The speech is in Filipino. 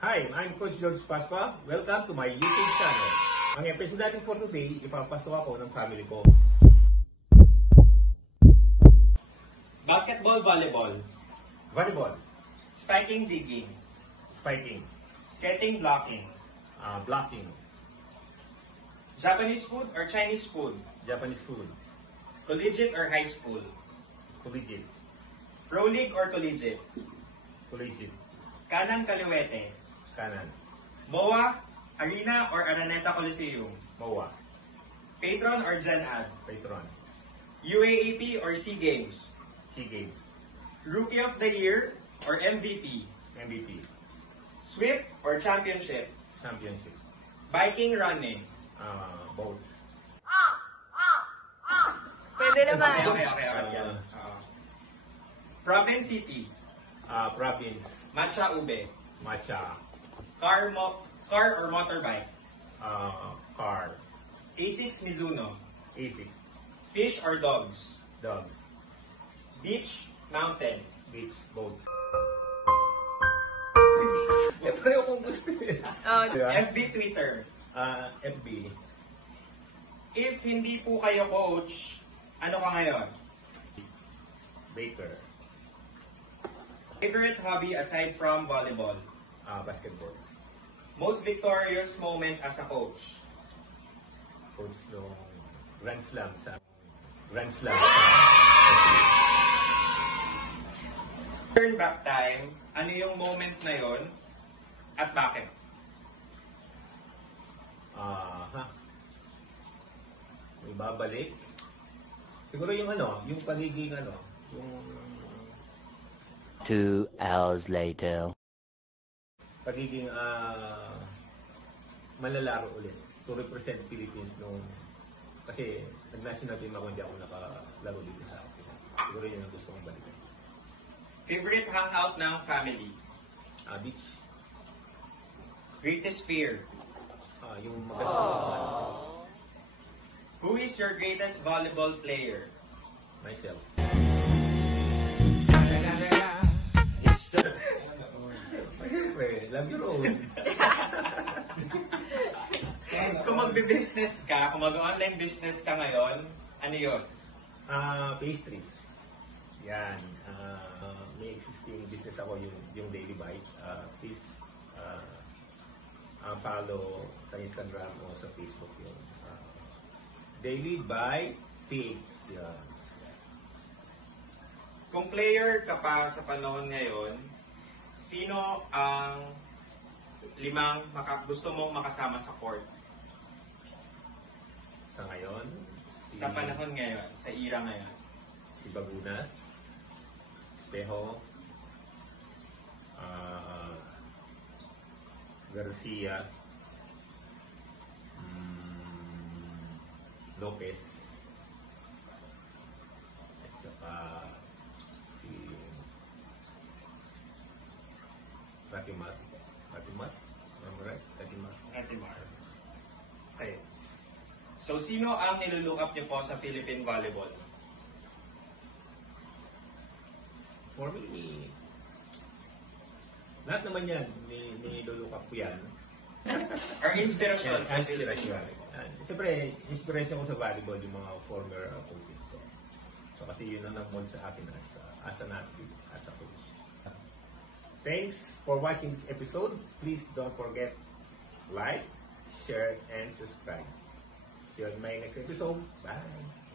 Hi, I'm Coach George Pasqua. Welcome to my YouTube channel. Ang episode natin for today, ipapasok ako ng family ko. Basketball, volleyball. Volleyball, Spiking, digging. spiking, Setting, blocking. blocking, Japanese food or Chinese food. Japanese food, Collegiate or high school. collegiate, Pro League or collegiate. collegiate, Kanan, kaliwete. kanan, MOA, Arena or Araneta Coliseum. MOA, Patron or Gen Ad. Patron, UAAP or SEA Games. SEA Games, Rookie of the Year or MVP. MVP, Swift or Championship. Championship, Biking, running. boat, Pwede naman. Okay. Province, city. province, Matcha, ube. matcha, Car or motorbike. car, A6, Mizuno. A6, Fish or dogs. dogs, Beach, mountain. beach, boat. Pareho kong gusto eh. Oh, Diba? FB, Twitter. FB, If hindi po kayo coach, ano ka ngayon? baker, Favorite hobby aside from volleyball? basketball, Most victorious moment as a coach? coach nung Grand Slam sa Grand Slam. Turn back time, ano yung moment na yon at bakit? May babalik. Siguro yung yung pagiging yung 2 hours later. pagiging malalaro ulit to represent Philippines nung kasi nag-national team ako, hindi ako nakalaro dito sa akin. Siguro yun ang gusto kong balikan. Favorite hangout ng family? Beach, Greatest fear? yung magkasama Who is your greatest volleyball player? myself. Siyempre, love your own. Kung magbe-business ka, kung mag-online business ka ngayon, ano yun? Pastries. Yan. May existing business ako yung Daily Bite. Please follow sa Instagram o sa Facebook yung Daily Bite PH. Yan. Kung player ka pa sa panahon ngayon, sino ang gusto mong makasama sa court? Sa ngayon, Sa panahon ngayon, sa era ngayon. si Bagunas, Espejo, Garcia, Lopez, at saka si Ratimat. Ratimat? Am I right? Ratimat. Atimar. Okay. So, sino ang nilulook up niyo po sa Philippine Volleyball? For me, lahat naman yan, nilulukap ko yan. Or inspiration sa Inspiration. Philippine? Siyempre, inspiration ko sa volleyball yung mga former coaches ko. So, kasi yun ang nag-mold sa akin as an athlete, as a coach. Thanks for watching this episode. Please don't forget like, share, and subscribe. See you in my next episode. Bye!